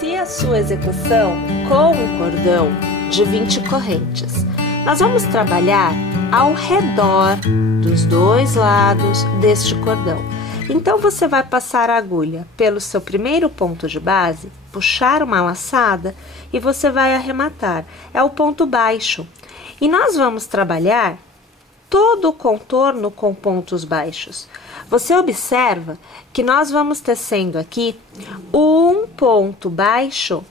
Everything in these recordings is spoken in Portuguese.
Inicie a sua execução com um cordão de 20 correntes. Nós vamos trabalhar ao redor dos dois lados deste cordão. Então, você vai passar a agulha pelo seu primeiro ponto de base, puxar uma laçada e você vai arrematar. É o ponto baixo. E nós vamos trabalhar todo o contorno com pontos baixos. Você observa que nós vamos tecendo aqui um ponto baixo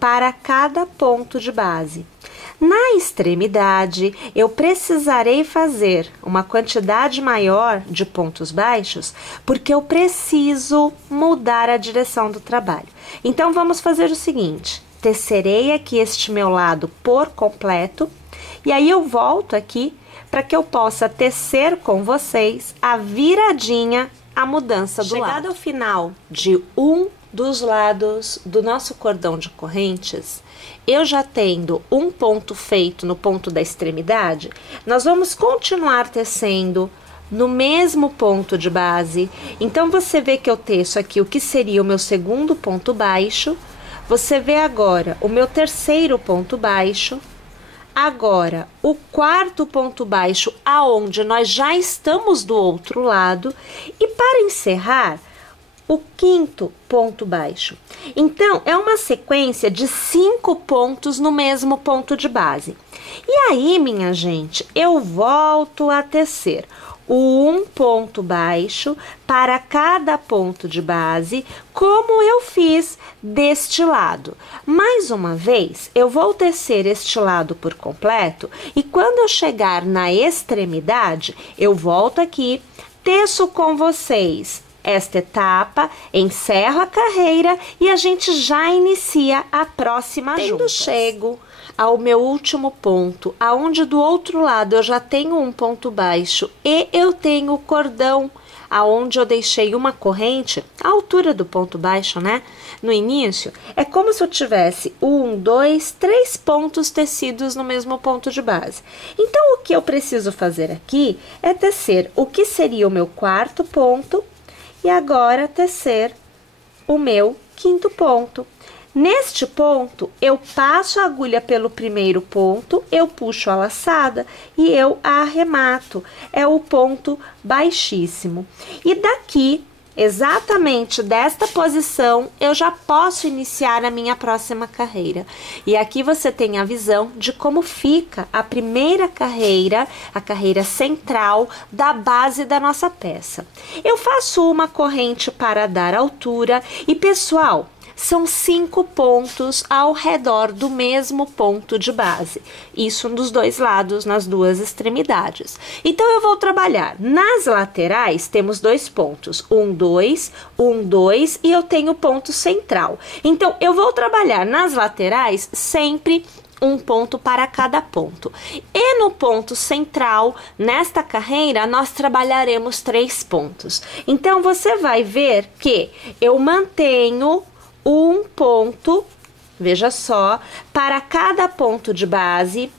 para cada ponto de base. Na extremidade, eu precisarei fazer uma quantidade maior de pontos baixos, porque eu preciso mudar a direção do trabalho. Então, vamos fazer o seguinte: tecerei aqui este meu lado por completo, e aí eu volto aqui para que eu possa tecer com vocês a viradinha, a mudança do lado. Chegado ao final de um dos lados do nosso cordão de correntes, eu já tendo um ponto feito no ponto da extremidade, nós vamos continuar tecendo no mesmo ponto de base. Então, você vê que eu teço aqui o que seria o meu segundo ponto baixo, você vê agora o meu terceiro ponto baixo, agora o quarto ponto baixo, aonde nós já estamos do outro lado, e para encerrar, o quinto ponto baixo. Então, é uma sequência de 5 pontos no mesmo ponto de base. E aí, minha gente, eu volto a tecer um ponto baixo para cada ponto de base, como eu fiz deste lado. Mais uma vez, eu vou tecer este lado por completo, e quando eu chegar na extremidade, eu volto aqui, teço com vocês esta etapa, encerro a carreira e a gente já inicia a próxima junta. Tendo chego ao meu último ponto, aonde do outro lado eu já tenho um ponto baixo e eu tenho o cordão, aonde eu deixei uma corrente, a altura do ponto baixo, né? No início, é como se eu tivesse 1, 2, 3 pontos tecidos no mesmo ponto de base. Então, o que eu preciso fazer aqui é tecer o que seria o meu quarto ponto, e agora tecer o meu quinto ponto. Neste ponto, eu passo a agulha pelo primeiro ponto, eu puxo a laçada e eu arremato. É o ponto baixíssimo. E daqui, exatamente desta posição, eu já posso iniciar a minha próxima carreira. E aqui você tem a visão de como fica a primeira carreira, a carreira central da base da nossa peça. Eu faço uma corrente para dar altura e, pessoal, são 5 pontos ao redor do mesmo ponto de base. Isso dos dois lados, nas duas extremidades. Então, eu vou trabalhar. Nas laterais, temos 2 pontos. 1, 2, 1, 2, e eu tenho ponto central. Então, eu vou trabalhar nas laterais sempre um ponto para cada ponto. E no ponto central, nesta carreira, nós trabalharemos 3 pontos. Então, você vai ver que eu mantenho um ponto, veja só, para cada ponto de base.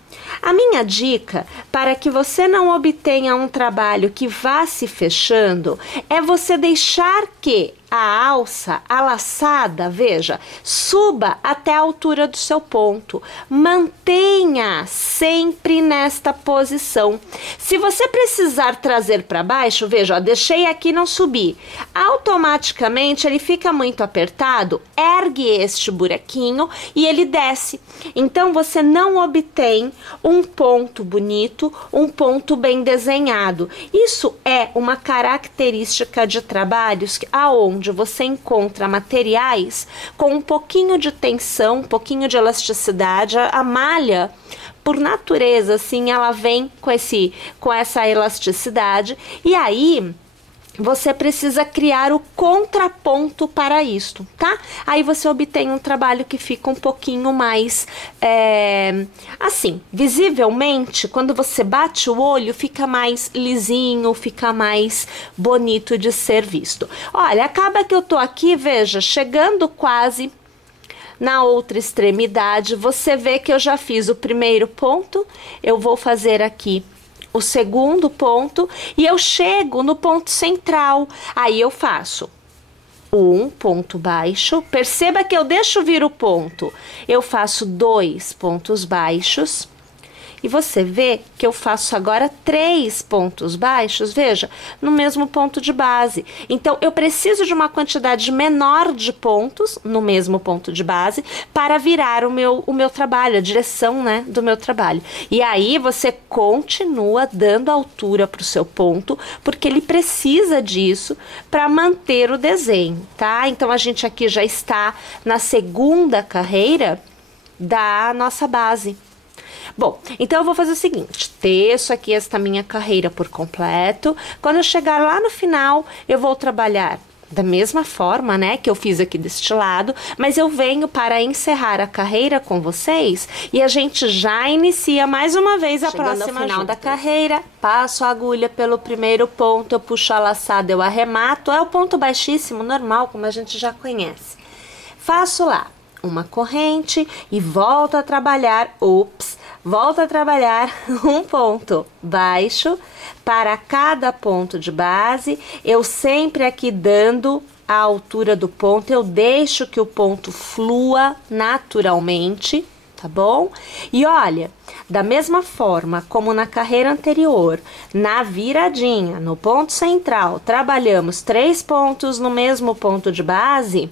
A minha dica para que você não obtenha um trabalho que vá se fechando é você deixar que a alça, a laçada, veja, suba até a altura do seu ponto. Mantenha sempre nesta posição. Se você precisar trazer para baixo, veja, ó, deixei aqui e não subi. Automaticamente ele fica muito apertado, ergue este buraquinho e ele desce. Então, você não obtém um ponto bonito, um ponto bem desenhado. Isso é uma característica de trabalhos aonde você encontra materiais com um pouquinho de tensão, um pouquinho de elasticidade. A malha, por natureza, assim, ela vem com essa elasticidade, e aí você precisa criar o contraponto para isto, tá? Aí você obtém um trabalho que fica um pouquinho mais, assim, visivelmente, quando você bate o olho, fica mais lisinho, fica mais bonito de ser visto. Olha, acaba que eu tô aqui, veja, chegando quase na outra extremidade. Você vê que eu já fiz o primeiro ponto, eu vou fazer aqui o segundo ponto e eu chego no ponto central. Aí eu faço um ponto baixo. Perceba que eu deixo vir o ponto. Eu faço 2 pontos baixos. E você vê que eu faço agora 3 pontos baixos, veja, no mesmo ponto de base. Então, eu preciso de uma quantidade menor de pontos no mesmo ponto de base para virar o meu trabalho, a direção, né, do meu trabalho. E aí, você continua dando altura para o seu ponto, porque ele precisa disso para manter o desenho, tá? Então, a gente aqui já está na segunda carreira da nossa base. Bom, então eu vou fazer o seguinte, teço aqui esta minha carreira por completo. Quando eu chegar lá no final, eu vou trabalhar da mesma forma, né, que eu fiz aqui deste lado, mas eu venho para encerrar a carreira com vocês e a gente já inicia mais uma vez a próxima final da carreira. Passo a agulha pelo primeiro ponto, eu puxo a laçada, eu arremato, é o ponto baixíssimo, normal, como a gente já conhece. Faço lá uma corrente e volto a trabalhar, volto a trabalhar um ponto baixo para cada ponto de base. Eu sempre aqui dando a altura do ponto, eu deixo que o ponto flua naturalmente, tá bom? E olha, da mesma forma como na carreira anterior, na viradinha, no ponto central, trabalhamos 3 pontos no mesmo ponto de base,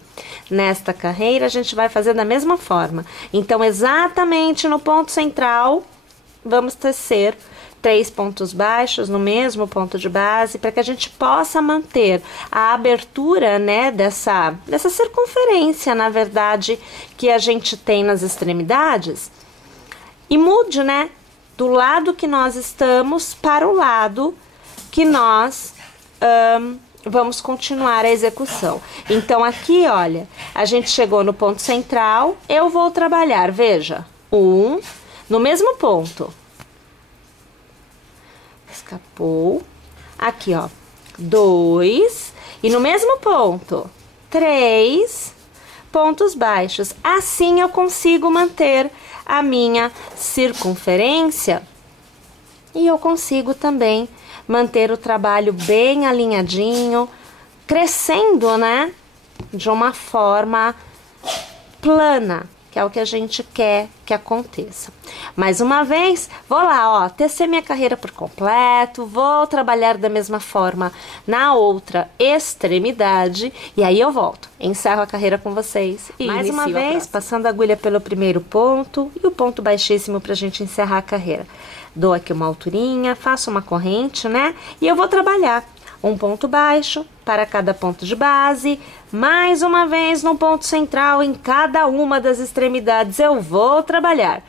nesta carreira a gente vai fazer da mesma forma. Então, exatamente no ponto central, vamos tecer 3 pontos baixos no mesmo ponto de base, para que a gente possa manter a abertura, né, dessa circunferência, na verdade, que a gente tem nas extremidades, e mude, né, do lado que nós estamos para o lado que nós vamos continuar a execução. Então, aqui, olha, a gente chegou no ponto central, eu vou trabalhar, veja, no mesmo ponto. Escapou. Aqui, ó, 2. E no mesmo ponto, 3 pontos baixos. Assim eu consigo manter a minha circunferência e eu consigo também manter o trabalho bem alinhadinho, crescendo, né, de uma forma plana, que é o que a gente quer que aconteça. Mais uma vez, vou lá, ó, tecer minha carreira por completo, vou trabalhar da mesma forma na outra extremidade, e aí eu volto, encerro a carreira com vocês. E mais uma vez, passando a agulha pelo primeiro ponto e o ponto baixíssimo pra gente encerrar a carreira. Dou aqui uma alturinha, faço uma corrente, né, e eu vou trabalhar um ponto baixo para cada ponto de base, mais uma vez no ponto central, em cada uma das extremidades eu vou trabalhar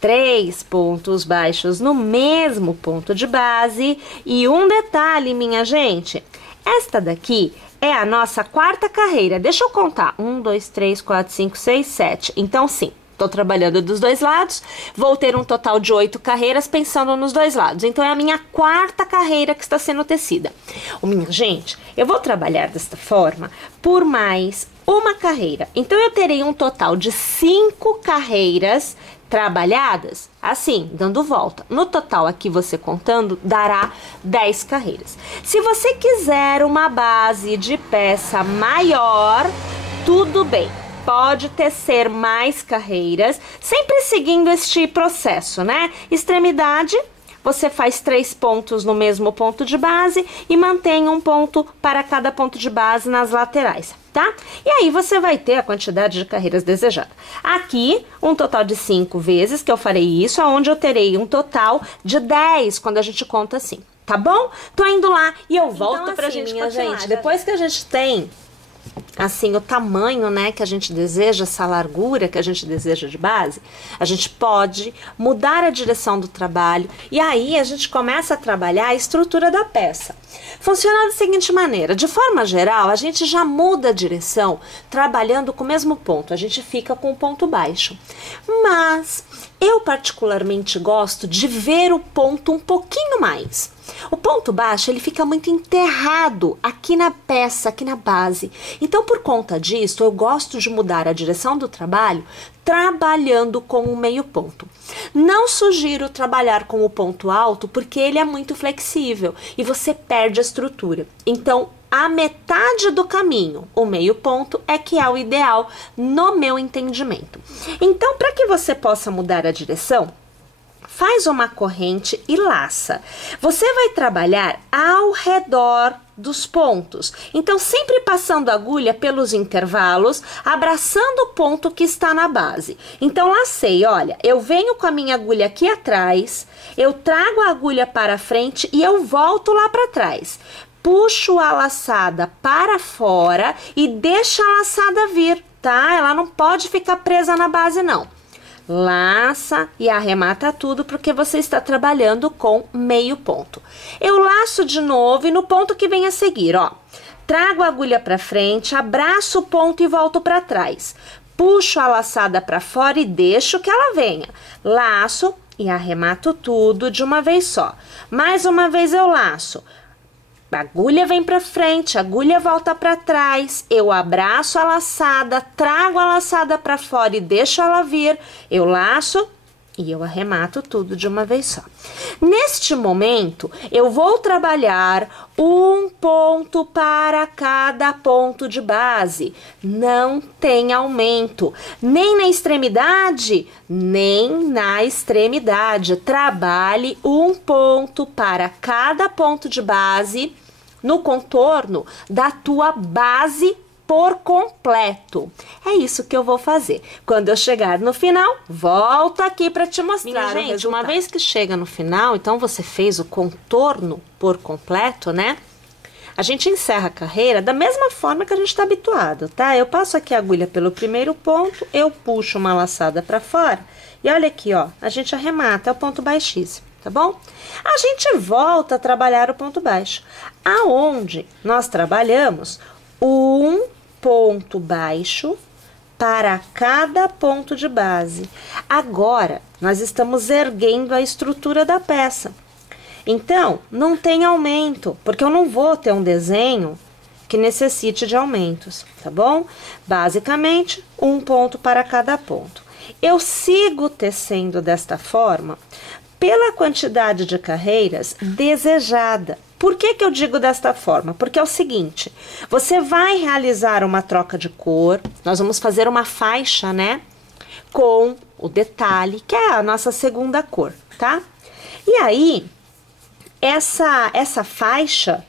3 pontos baixos no mesmo ponto de base. E um detalhe, minha gente, esta daqui é a nossa quarta carreira. Deixa eu contar, 1, 2, 3, 4, 5, 6, 7, então sim, estou trabalhando dos dois lados, vou ter um total de 8 carreiras pensando nos dois lados. Então, é a minha quarta carreira que está sendo tecida. Minha gente, eu vou trabalhar desta forma por mais uma carreira. Então, eu terei um total de 5 carreiras trabalhadas, assim, dando volta. No total, aqui você contando, dará 10 carreiras. Se você quiser uma base de peça maior, tudo bem. Pode tecer mais carreiras, sempre seguindo este processo, né? Extremidade, você faz 3 pontos no mesmo ponto de base e mantém um ponto para cada ponto de base nas laterais, tá? E aí você vai ter a quantidade de carreiras desejada. Aqui, um total de 5 vezes que eu farei isso, onde eu terei um total de 10 quando a gente conta assim, tá bom? Tô indo lá e eu volto então, pra gente continuar, gente. Depois que a gente tem assim, o tamanho, né, que a gente deseja, essa largura que a gente deseja de base, a gente pode mudar a direção do trabalho e aí a gente começa a trabalhar a estrutura da peça. Funciona da seguinte maneira, de forma geral, a gente já muda a direção trabalhando com o mesmo ponto, a gente fica com o ponto baixo. Mas eu particularmente gosto de ver o ponto um pouquinho mais. O ponto baixo, ele fica muito enterrado aqui na peça, aqui na base. Então, por conta disso, eu gosto de mudar a direção do trabalho trabalhando com o meio ponto. Não sugiro trabalhar com o ponto alto porque ele é muito flexível e você perde a estrutura. Então, a metade do caminho. O meio ponto é que é o ideal no meu entendimento. Então, para que você possa mudar a direção, faz uma corrente e laça. Você vai trabalhar ao redor dos pontos. Então, sempre passando a agulha pelos intervalos, abraçando o ponto que está na base. Então, lacei, olha, eu venho com a minha agulha aqui atrás, eu trago a agulha para frente e eu volto lá para trás. Puxo a laçada para fora e deixo a laçada vir, tá? Ela não pode ficar presa na base, não. Laça e arremata tudo porque você está trabalhando com meio ponto. Eu laço de novo e no ponto que vem a seguir, ó, trago a agulha para frente, abraço o ponto e volto para trás. Puxo a laçada para fora e deixo que ela venha. Laço e arremato tudo de uma vez só. Mais uma vez eu laço. A agulha vem para frente, a agulha volta para trás, eu abraço a laçada, trago a laçada para fora e deixo ela vir, eu laço e eu arremato tudo de uma vez só. Neste momento, eu vou trabalhar um ponto para cada ponto de base. Não tem aumento, nem na extremidade, nem na extremidade. Trabalhe um ponto para cada ponto de base no contorno da tua base por completo. É isso que eu vou fazer. Quando eu chegar no final, volto aqui para te mostrar. Minha gente, uma vez que chega no final, então você fez o contorno por completo, né? A gente encerra a carreira da mesma forma que a gente está habituado, tá? Eu passo aqui a agulha pelo primeiro ponto, eu puxo uma laçada para fora e olha aqui, ó, a gente arremata, é o ponto baixíssimo, tá bom? A gente volta a trabalhar o ponto baixo, aonde nós trabalhamos um ponto baixo para cada ponto de base. Agora, nós estamos erguendo a estrutura da peça. Então, não tem aumento, porque eu não vou ter um desenho que necessite de aumentos, tá bom? Basicamente, um ponto para cada ponto. Eu sigo tecendo desta forma pela quantidade de carreiras desejada. Por que que eu digo desta forma? Porque é o seguinte, você vai realizar uma troca de cor, nós vamos fazer uma faixa, né? Com o detalhe, que é a nossa segunda cor, tá? E aí, essa faixa,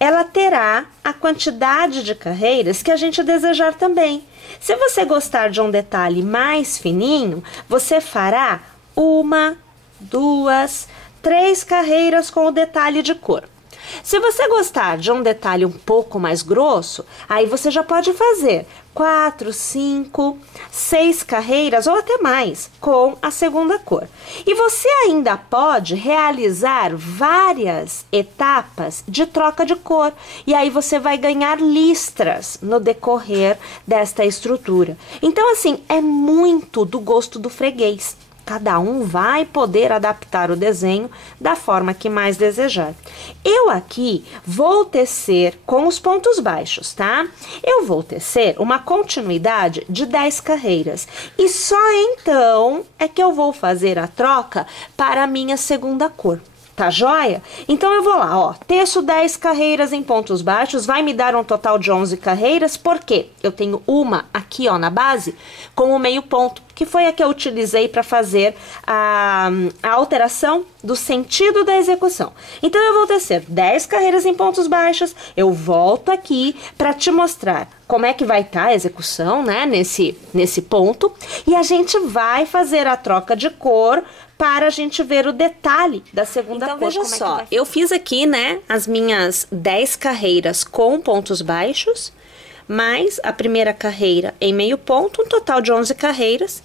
ela terá a quantidade de carreiras que a gente desejar também. Se você gostar de um detalhe mais fininho, você fará 1, 2, 3 carreiras com o detalhe de cor. Se você gostar de um detalhe um pouco mais grosso, aí você já pode fazer 4, 5, 6 carreiras ou até mais com a segunda cor. E você ainda pode realizar várias etapas de troca de cor. E aí você vai ganhar listras no decorrer desta estrutura. Então, assim, é muito do gosto do freguês. Cada um vai poder adaptar o desenho da forma que mais desejar. Eu aqui vou tecer com os pontos baixos, tá? Eu vou tecer uma continuidade de 10 carreiras. E só então é que eu vou fazer a troca para a minha segunda cor. Tá joia? Então eu vou lá, ó, teço 10 carreiras em pontos baixos, vai me dar um total de 11 carreiras, porque eu tenho uma aqui, ó, na base, com o meio ponto, que foi a que eu utilizei para fazer a alteração do sentido da execução. Então eu vou tecer 10 carreiras em pontos baixos, eu volto aqui para te mostrar como é que vai estar a execução, né, nesse ponto, e a gente vai fazer a troca de cor para a gente ver o detalhe da segunda cor. Então, veja só, eu fiz aqui, né, as minhas 10 carreiras com pontos baixos, mais a primeira carreira em meio ponto, um total de 11 carreiras.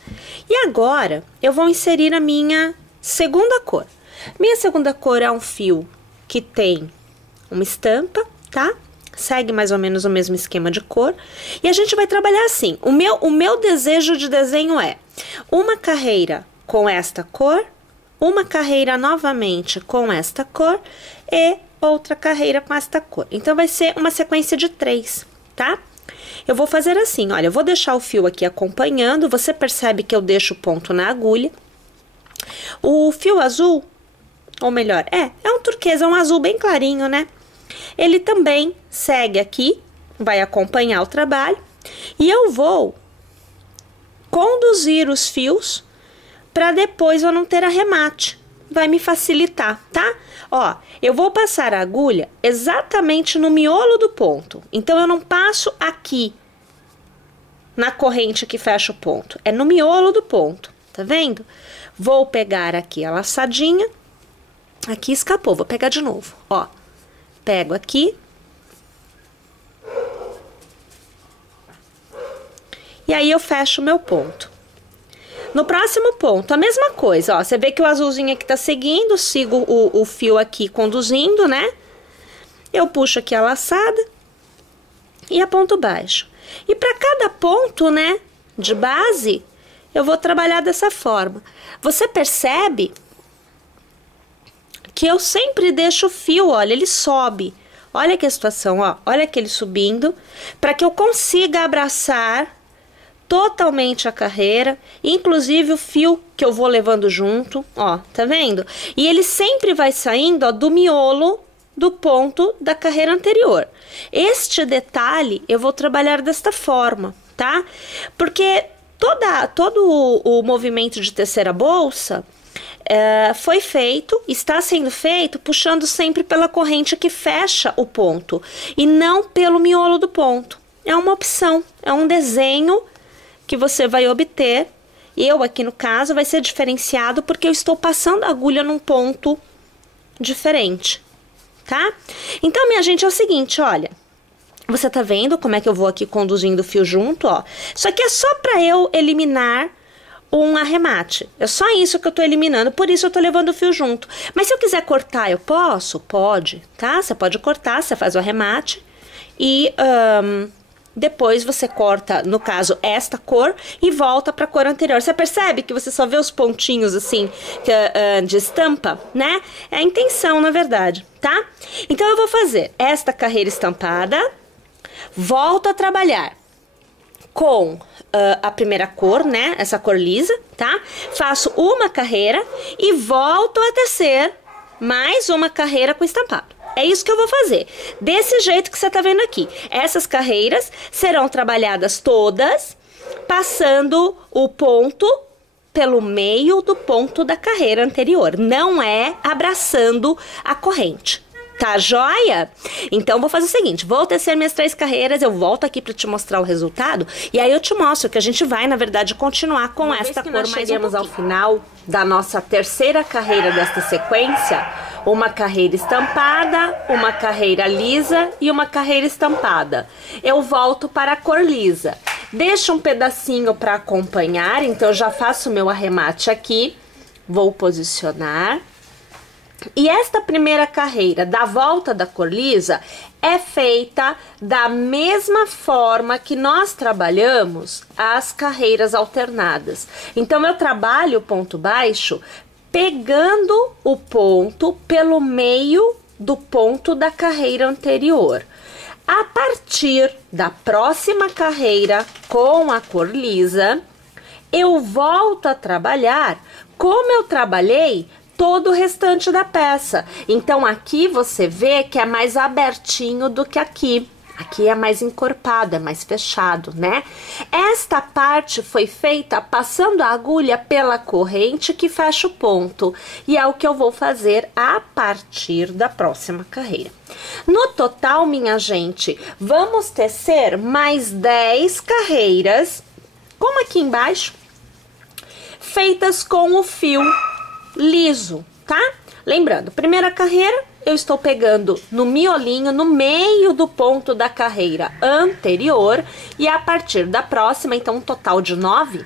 E agora, eu vou inserir a minha segunda cor. Minha segunda cor é um fio que tem uma estampa, tá? Segue mais ou menos o mesmo esquema de cor. E a gente vai trabalhar assim. O meu desejo de desenho é uma carreira com esta cor, uma carreira novamente com esta cor e outra carreira com esta cor. Então, vai ser uma sequência de 3, tá? Eu vou fazer assim, olha, eu vou deixar o fio aqui acompanhando, você percebe que eu deixo o ponto na agulha. O fio azul, ou melhor, é um turquesa, é um azul bem clarinho, né? ele também segue aqui, vai acompanhar o trabalho, e eu vou conduzir os fios para depois eu não ter arremate. Vai me facilitar, tá? Ó, eu vou passar a agulha exatamente no miolo do ponto. Então, eu não passo aqui na corrente que fecha o ponto. É no miolo do ponto, tá vendo? Vou pegar aqui a laçadinha. Aqui escapou, vou pegar de novo, ó. Pego aqui. E aí, eu fecho o meu ponto. No próximo ponto, a mesma coisa, ó. Você vê que o azulzinho aqui tá seguindo, sigo o fio aqui conduzindo, né? Eu puxo aqui a laçada e aponto baixo. E para cada ponto, né, de base, eu vou trabalhar dessa forma. Você percebe que eu sempre deixo o fio, olha, ele sobe. Olha que a situação, ó. Olha que ele subindo, para que eu consiga abraçar totalmente a carreira, inclusive o fio que eu vou levando junto, ó, tá vendo? E ele sempre vai saindo, ó, do miolo do ponto da carreira anterior. Este detalhe eu vou trabalhar desta forma, tá? Porque todo o movimento de tecer a bolsa foi feito, está sendo feito, puxando sempre pela corrente que fecha o ponto e não pelo miolo do ponto. É uma opção, é um desenho que você vai obter. Eu aqui no caso vai ser diferenciado porque eu estou passando a agulha num ponto diferente, tá? Então, minha gente, é o seguinte, olha, você tá vendo como é que eu vou aqui conduzindo o fio junto, ó? Isso aqui é só para eu eliminar um arremate, é só isso que eu tô eliminando, por isso eu tô levando o fio junto. Mas se eu quiser cortar, eu posso? Pode, tá? Você pode cortar, você faz o arremate e depois você corta, no caso, esta cor e volta para a cor anterior. Você percebe que você só vê os pontinhos assim de estampa, né? É a intenção, na verdade, tá? Então, eu vou fazer esta carreira estampada, volto a trabalhar com a primeira cor, né? Essa cor lisa, tá? Faço uma carreira e volto a tecer mais uma carreira com estampado. É isso que eu vou fazer, desse jeito que você tá vendo aqui. Essas carreiras serão trabalhadas todas, passando o ponto pelo meio do ponto da carreira anterior. Não é abraçando a corrente. Tá joia? Então, vou fazer o seguinte, vou tecer minhas 3 carreiras, eu volto aqui para te mostrar o resultado, e aí eu te mostro que a gente vai, na verdade, continuar com esta cor mais um pouquinho. Chegamos ao final da nossa terceira carreira desta sequência, uma carreira estampada, uma carreira lisa e uma carreira estampada. Eu volto para a cor lisa. Deixo um pedacinho para acompanhar, então eu já faço meu arremate aqui, vou posicionar. E esta primeira carreira da volta da cor lisa é feita da mesma forma que nós trabalhamos as carreiras alternadas. Então, eu trabalho o ponto baixo pegando o ponto pelo meio do ponto da carreira anterior. A partir da próxima carreira com a cor lisa, eu volto a trabalhar como eu trabalhei todo o restante da peça. Então, aqui você vê que é mais abertinho do que aqui. Aqui é mais encorpado, é mais fechado, né? Esta parte foi feita passando a agulha pela corrente que fecha o ponto. E é o que eu vou fazer a partir da próxima carreira. No total, minha gente, vamos tecer mais 10 carreiras, como aqui embaixo, feitas com o fio liso, tá? Lembrando, primeira carreira, eu estou pegando no miolinho, no meio do ponto da carreira anterior, e a partir da próxima, então um total de 9,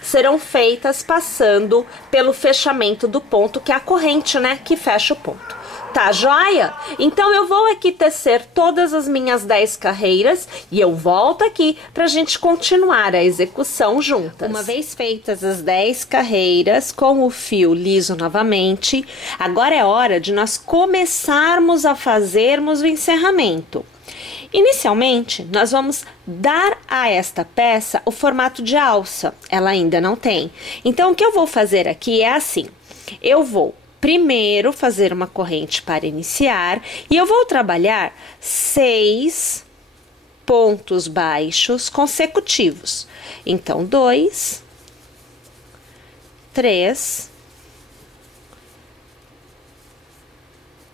serão feitas passando pelo fechamento do ponto, que é a corrente, né, que fecha o ponto. Tá joia? Então, eu vou aqui tecer todas as minhas 10 carreiras e eu volto aqui pra gente continuar a execução juntas. Uma vez feitas as 10 carreiras com o fio liso novamente, agora é hora de nós começarmos a fazermos o encerramento. Inicialmente, nós vamos dar a esta peça o formato de alça, ela ainda não tem. Então, o que eu vou fazer aqui é assim, eu vou primeiro fazer uma corrente para iniciar e eu vou trabalhar 6 pontos baixos consecutivos. Então, 2, 3,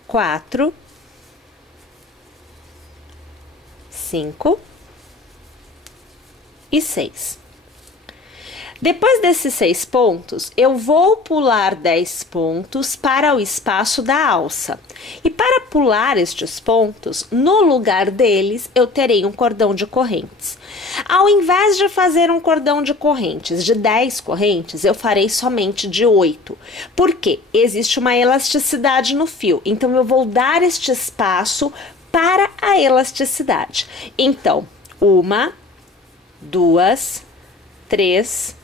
4, 5 e 6. Depois desses 6 pontos, eu vou pular 10 pontos para o espaço da alça. E para pular estes pontos, no lugar deles, eu terei um cordão de correntes. Ao invés de fazer um cordão de correntes de 10 correntes, eu farei somente de 8. Porque existe uma elasticidade no fio, então eu vou dar este espaço para a elasticidade. Então, 1, 2, 3,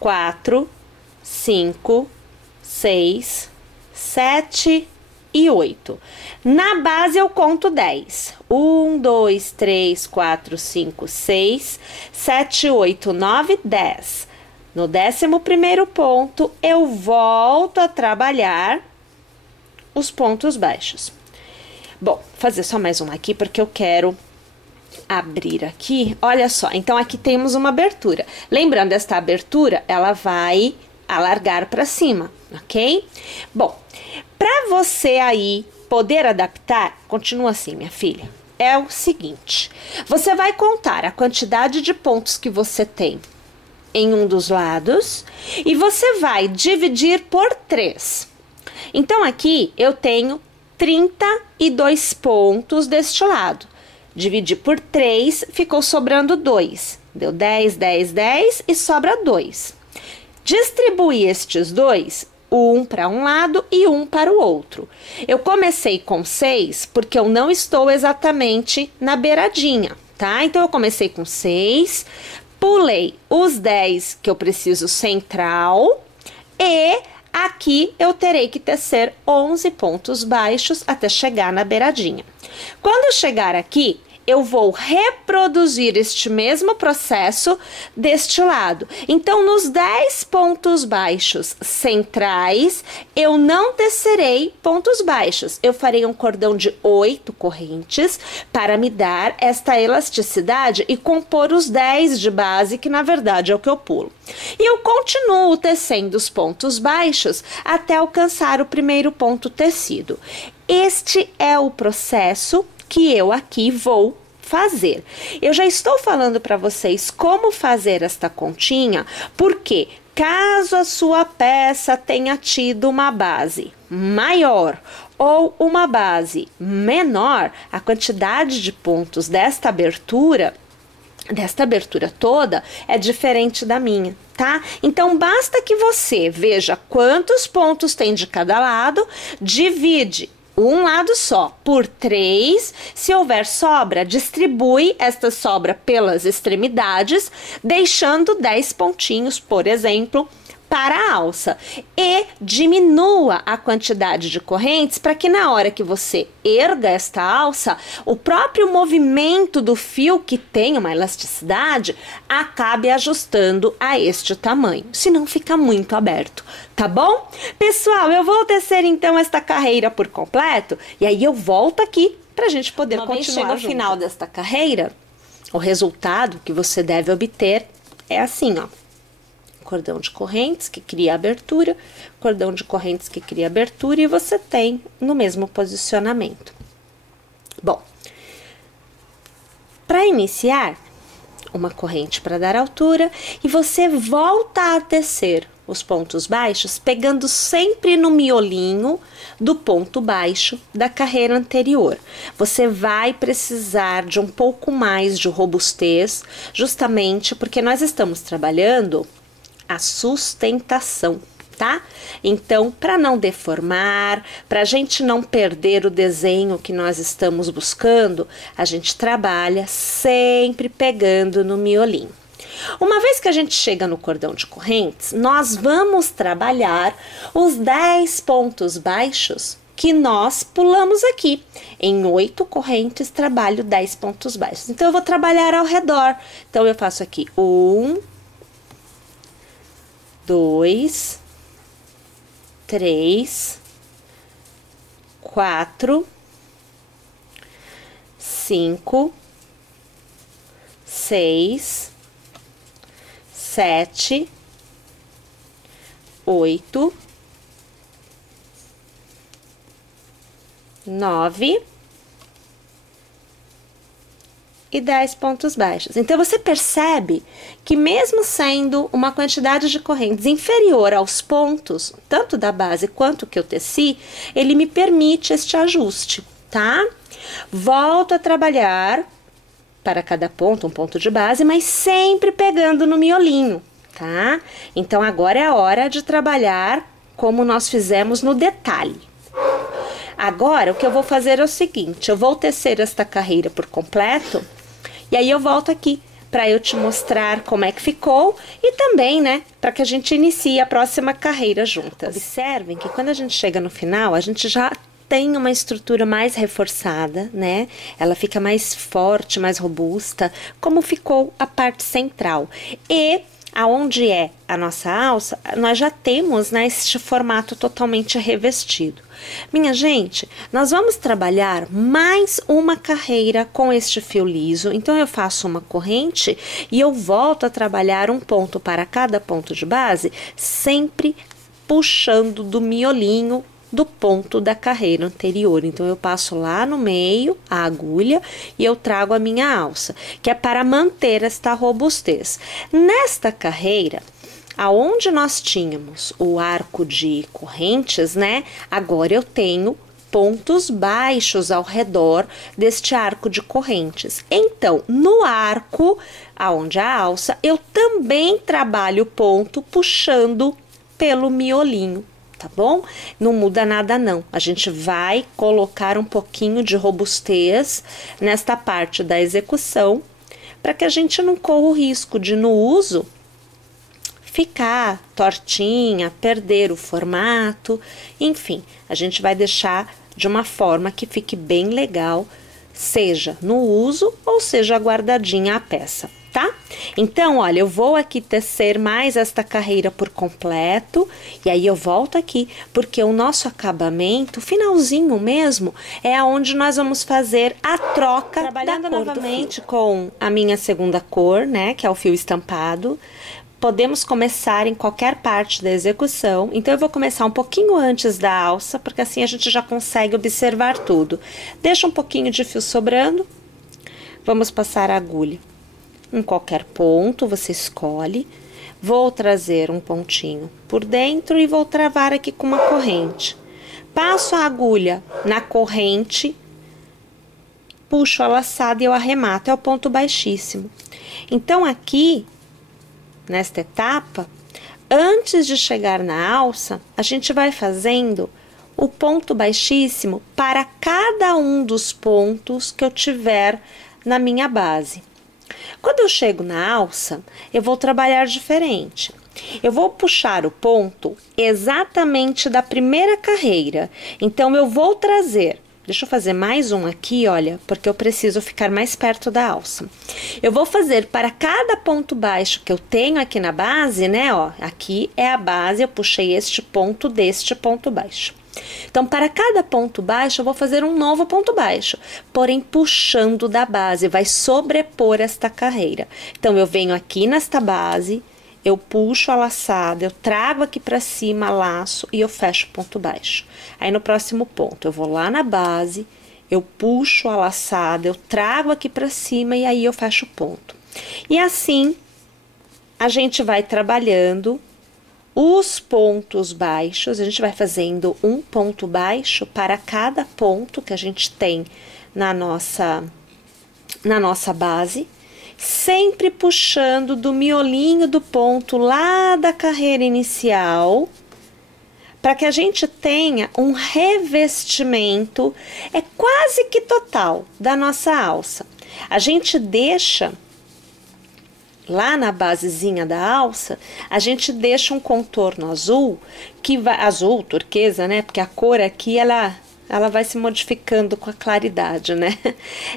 4, 5, 6, 7 e 8. Na base eu conto 10. 1, 2, 3, 4, 5, 6, 7, 8, 9, 10. No 11º ponto, eu volto a trabalhar os pontos baixos. Bom, vou fazer só mais um aqui porque eu quero abrir aqui. Olha só, então aqui temos uma abertura. Lembrando, esta abertura, ela vai alargar para cima, ok? Bom, para você aí poder adaptar, continua assim, minha filha. É o seguinte, você vai contar a quantidade de pontos que você tem em um dos lados e você vai dividir por 3. Então, aqui eu tenho 32 pontos deste lado. Dividi por 3, ficou sobrando 2. Deu 10, 10, 10 e sobra 2. Distribuí estes 2, um para um lado e um para o outro. Eu comecei com 6 porque eu não estou exatamente na beiradinha, tá? Então, eu comecei com 6, pulei os 10 que eu preciso central e aqui eu terei que tecer 11 pontos baixos até chegar na beiradinha. Quando eu chegar aqui, eu vou reproduzir este mesmo processo deste lado. Então, nos 10 pontos baixos centrais, eu não tecerei pontos baixos. Eu farei um cordão de 8 correntes para me dar esta elasticidade e compor os 10 de base, que na verdade é o que eu pulo. E eu continuo tecendo os pontos baixos até alcançar o primeiro ponto tecido. Este é o processo que eu aqui vou fazer. Eu já estou falando para vocês como fazer esta continha, porque caso a sua peça tenha tido uma base maior ou uma base menor, a quantidade de pontos desta abertura toda é diferente da minha, tá? Então, basta que você veja quantos pontos tem de cada lado, divide um lado só por 3, se houver sobra, distribui esta sobra pelas extremidades, deixando 10 pontinhos, por exemplo, para a alça. E diminua a quantidade de correntes para que na hora que você erga esta alça, o próprio movimento do fio, que tem uma elasticidade, acabe ajustando a este tamanho, senão fica muito aberto, tá bom? Pessoal, eu vou tecer então esta carreira por completo e aí eu volto aqui para a gente poder continuar. No final desta carreira, o resultado que você deve obter é assim, ó. Cordão de correntes que cria abertura, cordão de correntes que cria abertura e você tem no mesmo posicionamento. Bom, para iniciar, uma corrente para dar altura e você volta a tecer os pontos baixos, pegando sempre no miolinho do ponto baixo da carreira anterior. Você vai precisar de um pouco mais de robustez, justamente porque nós estamos trabalhando a sustentação, tá? Então, para não deformar, para a gente não perder o desenho que nós estamos buscando, a gente trabalha sempre pegando no miolinho. Uma vez que a gente chega no cordão de correntes, nós vamos trabalhar os 10 pontos baixos que nós pulamos aqui. Em 8 correntes, trabalho 10 pontos baixos. Então, eu vou trabalhar ao redor. Então, eu faço aqui 1, 2, 3, 4, 5, 6, 7, 8, 9 e 10 pontos baixos. Então, você percebe que mesmo sendo uma quantidade de correntes inferior aos pontos, tanto da base quanto que eu teci, ele me permite este ajuste, tá? Volto a trabalhar para cada ponto, um ponto de base, mas sempre pegando no miolinho, tá? Então, agora é a hora de trabalhar como nós fizemos no detalhe. Agora, o que eu vou fazer é o seguinte, eu vou tecer esta carreira por completo, e aí eu volto aqui para eu te mostrar como é que ficou e também, né, para que a gente inicie a próxima carreira juntas. Observem que quando a gente chega no final, a gente já tem uma estrutura mais reforçada, né? Ela fica mais forte, mais robusta, como ficou a parte central. E aonde é a nossa alça, nós já temos, né, este formato totalmente revestido. Minha gente, nós vamos trabalhar mais uma carreira com este fio liso. Então, eu faço uma corrente e eu volto a trabalhar um ponto para cada ponto de base, sempre puxando do miolinho do ponto da carreira anterior. Então, eu passo lá no meio a agulha e eu trago a minha alça, que é para manter esta robustez. Nesta carreira, aonde nós tínhamos o arco de correntes, né? Agora eu tenho pontos baixos ao redor deste arco de correntes. Então, no arco, aonde a alça, eu também trabalho ponto puxando pelo miolinho. Tá bom? Não muda nada não. A gente vai colocar um pouquinho de robustez nesta parte da execução, para que a gente não corra o risco de, no uso, ficar tortinha, perder o formato, enfim, a gente vai deixar de uma forma que fique bem legal, seja no uso ou seja guardadinha a peça, tá? Então, olha, eu vou aqui tecer mais esta carreira por completo, e aí eu volto aqui, porque o nosso acabamento, finalzinho mesmo, é aonde nós vamos fazer a troca trabalhando novamente com a minha segunda cor, né, que é o fio estampado. Podemos começar em qualquer parte da execução, então eu vou começar um pouquinho antes da alça, porque assim a gente já consegue observar tudo. Deixa um pouquinho de fio sobrando, vamos passar a agulha em qualquer ponto, você escolhe. Vou trazer um pontinho por dentro e vou travar aqui com uma corrente. Passo a agulha na corrente, puxo a laçada e eu arremato, é o ponto baixíssimo. Então, aqui, nesta etapa, antes de chegar na alça, a gente vai fazendo o ponto baixíssimo para cada um dos pontos que eu tiver na minha base. Quando eu chego na alça, eu vou trabalhar diferente. Eu vou puxar o ponto exatamente da primeira carreira. Então, eu vou trazer... Deixa eu fazer mais um aqui, olha, porque eu preciso ficar mais perto da alça. Eu vou fazer para cada ponto baixo que eu tenho aqui na base, né, ó, aqui é a base, eu puxei este ponto deste ponto baixo. Então, para cada ponto baixo, eu vou fazer um novo ponto baixo, porém puxando da base, vai sobrepor esta carreira. Então, eu venho aqui nesta base, eu puxo a laçada, eu trago aqui para cima, laço e eu fecho o ponto baixo. Aí, no próximo ponto, eu vou lá na base, eu puxo a laçada, eu trago aqui para cima e aí eu fecho o ponto. E assim, a gente vai trabalhando os pontos baixos, a gente vai fazendo um ponto baixo para cada ponto que a gente tem na nossa base, sempre puxando do miolinho do ponto lá da carreira inicial, para que a gente tenha um revestimento, é quase que total, da nossa alça. A gente deixa... Lá na basezinha da alça, a gente deixa um contorno azul, azul, turquesa, né? Porque a cor aqui, ela ela vai se modificando com a claridade, né?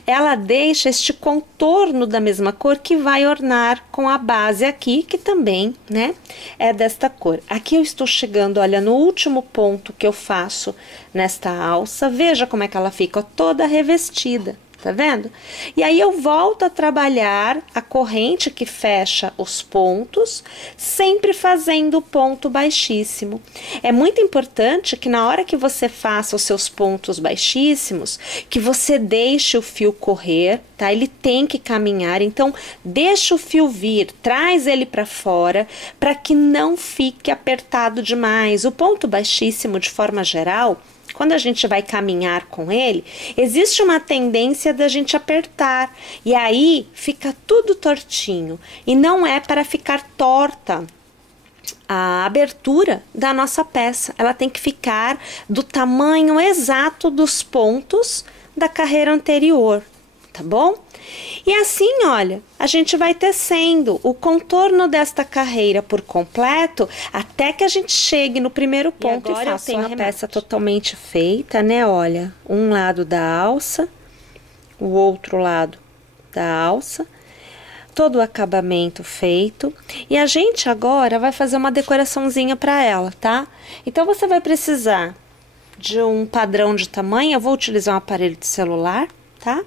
Ela deixa este contorno da mesma cor que vai ornar com a base aqui, que também, né, é desta cor. Aqui eu estou chegando, olha, no último ponto que eu faço nesta alça. Veja como é que ela fica, ó, toda revestida. Tá vendo? E aí eu volto a trabalhar a corrente que fecha os pontos, sempre fazendo o ponto baixíssimo. É muito importante que na hora que você faça os seus pontos baixíssimos, que você deixe o fio correr, tá? Ele tem que caminhar, então deixa o fio vir, traz ele para fora, para que não fique apertado demais. O ponto baixíssimo, de forma geral, quando a gente vai caminhar com ele, existe uma tendência da gente apertar. E aí fica tudo tortinho. E não é para ficar torta a abertura da nossa peça. Ela tem que ficar do tamanho exato dos pontos da carreira anterior. Tá bom? E assim, olha, a gente vai tecendo o contorno desta carreira por completo até que a gente chegue no primeiro ponto. E agora eu tenho a peça totalmente feita, né? Olha, um lado da alça, o outro lado da alça, todo o acabamento feito. E a gente agora vai fazer uma decoraçãozinha para ela, tá? Então você vai precisar de um padrão de tamanho. Eu vou utilizar um aparelho de celular, tá?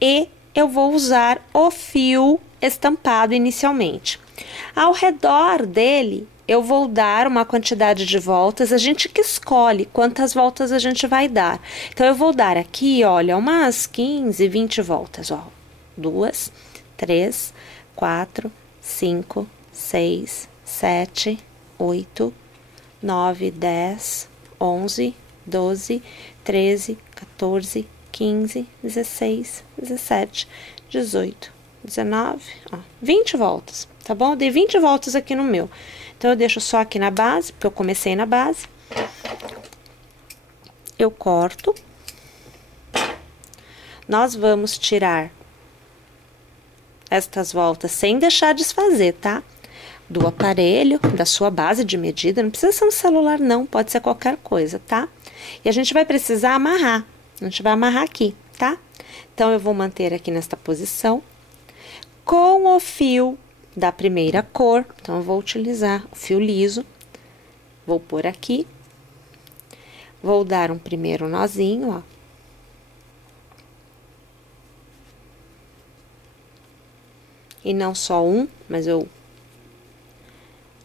E eu vou usar o fio estampado inicialmente. Ao redor dele, eu vou dar uma quantidade de voltas, a gente que escolhe quantas voltas a gente vai dar. Então, eu vou dar aqui, olha, umas 15, 20 voltas, ó. 2, 3, 4, 5, 6, 7, 8, 9, 10, 11, 12, 13, 14, 15, 16, 17, 18, 19, ó, 20 voltas, tá bom? Eu dei 20 voltas aqui no meu. Então, eu deixo só aqui na base, porque eu comecei na base. Eu corto. Nós vamos tirar estas voltas sem deixar desfazer, tá? Do aparelho, da sua base de medida. Não precisa ser um celular, não. Pode ser qualquer coisa, tá? E a gente vai precisar amarrar. A gente vai amarrar aqui, tá? Então, eu vou manter aqui nesta posição com o fio da primeira cor. Então, eu vou utilizar o fio liso. Vou pôr aqui. Vou dar um primeiro nozinho, ó. E não só um, mas eu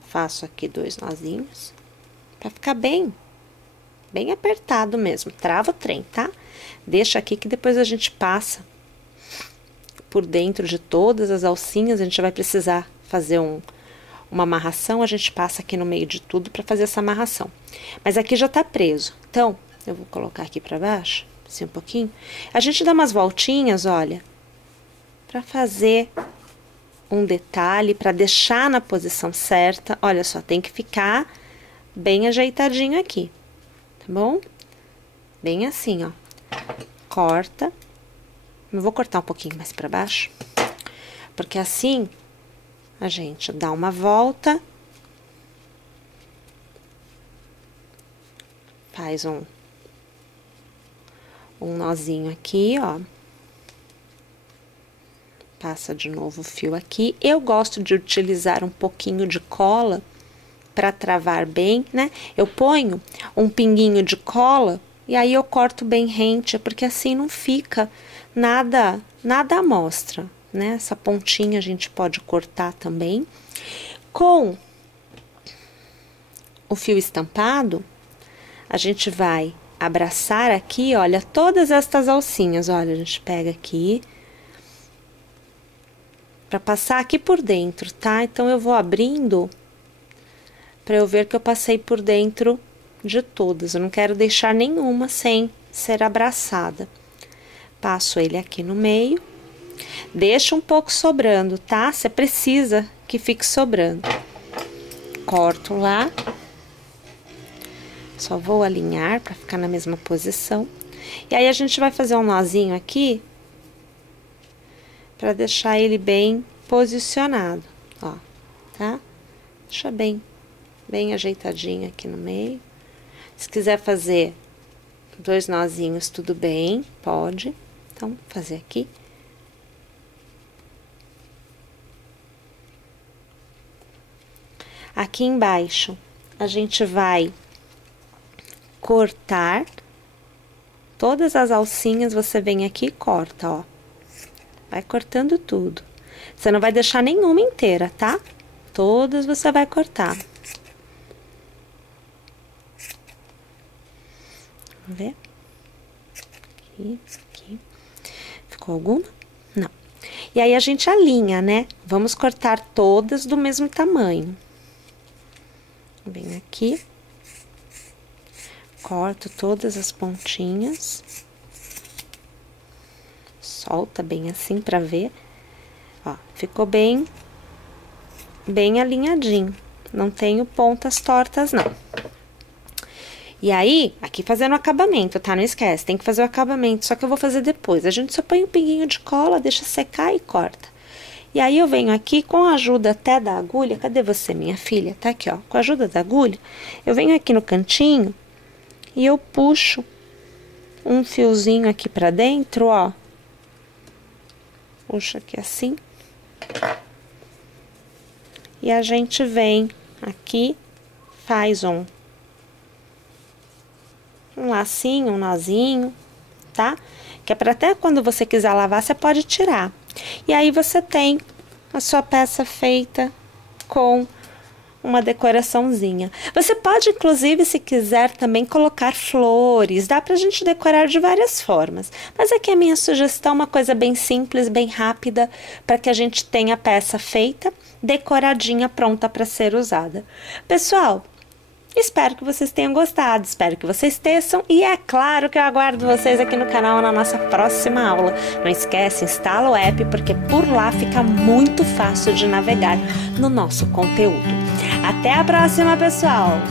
faço aqui 2 nozinhos. Pra ficar bem apertado mesmo. Trava o trem, tá? Deixa aqui que depois a gente passa por dentro de todas as alcinhas. A gente vai precisar fazer uma amarração. A gente passa aqui no meio de tudo para fazer essa amarração. Mas aqui já tá preso. Então, eu vou colocar aqui para baixo, assim um pouquinho. A gente dá umas voltinhas, olha, para fazer um detalhe, para deixar na posição certa. Olha só, tem que ficar bem ajeitadinho aqui. Tá bom? Bem assim, ó. Corta. Eu vou cortar um pouquinho mais pra baixo. Porque assim, a gente dá uma volta. Faz um nozinho aqui, ó. Passa de novo o fio aqui. Eu gosto de utilizar um pouquinho de cola para travar bem, né? Eu ponho um pinguinho de cola e aí eu corto bem rente, porque assim não fica nada à mostra, né? Essa pontinha a gente pode cortar também. Com o fio estampado, a gente vai abraçar aqui, olha, todas estas alcinhas, olha, a gente pega aqui para passar aqui por dentro, tá? Então, eu vou abrindo para eu ver que eu passei por dentro de todas. Eu não quero deixar nenhuma sem ser abraçada. Passo ele aqui no meio. Deixa um pouco sobrando, tá? Você precisa que fique sobrando. Corto lá. Só vou alinhar para ficar na mesma posição. E aí, a gente vai fazer um nozinho aqui para deixar ele bem posicionado, ó, tá? Deixa bem ajeitadinho aqui no meio. Se quiser fazer 2 nozinhos, tudo bem, pode. Então, fazer aqui. Aqui embaixo, a gente vai cortar todas as alcinhas, você vem aqui e corta, ó. Vai cortando tudo. Você não vai deixar nenhuma inteira, tá? Todas você vai cortar. Vamos ver? Aqui, aqui. Ficou alguma? Não. E aí, a gente alinha, né? Vamos cortar todas do mesmo tamanho. Vem aqui. Corto todas as pontinhas. Solta bem assim pra ver. Ó, ficou bem alinhadinho. Não tenho pontas tortas, não. E aí, aqui fazendo o acabamento, tá? Não esquece, tem que fazer o acabamento, só que eu vou fazer depois. A gente só põe um pinguinho de cola, deixa secar e corta. E aí, eu venho aqui com a ajuda até da agulha. Cadê você, minha filha? Tá aqui, ó. Com a ajuda da agulha, eu venho aqui no cantinho e eu puxo um fiozinho aqui pra dentro, ó. Puxo aqui assim. E a gente vem aqui, faz um lacinho, um nozinho, tá? Que é pra até quando você quiser lavar, você pode tirar. E aí, você tem a sua peça feita com uma decoraçãozinha. Você pode, inclusive, se quiser, também colocar flores. Dá pra gente decorar de várias formas. Mas aqui a minha sugestão, uma coisa bem simples, bem rápida, para que a gente tenha a peça feita, decoradinha, pronta para ser usada. Pessoal, espero que vocês tenham gostado, espero que vocês teçam e é claro que eu aguardo vocês aqui no canal na nossa próxima aula. Não esquece, instala o app porque por lá fica muito fácil de navegar no nosso conteúdo. Até a próxima, pessoal!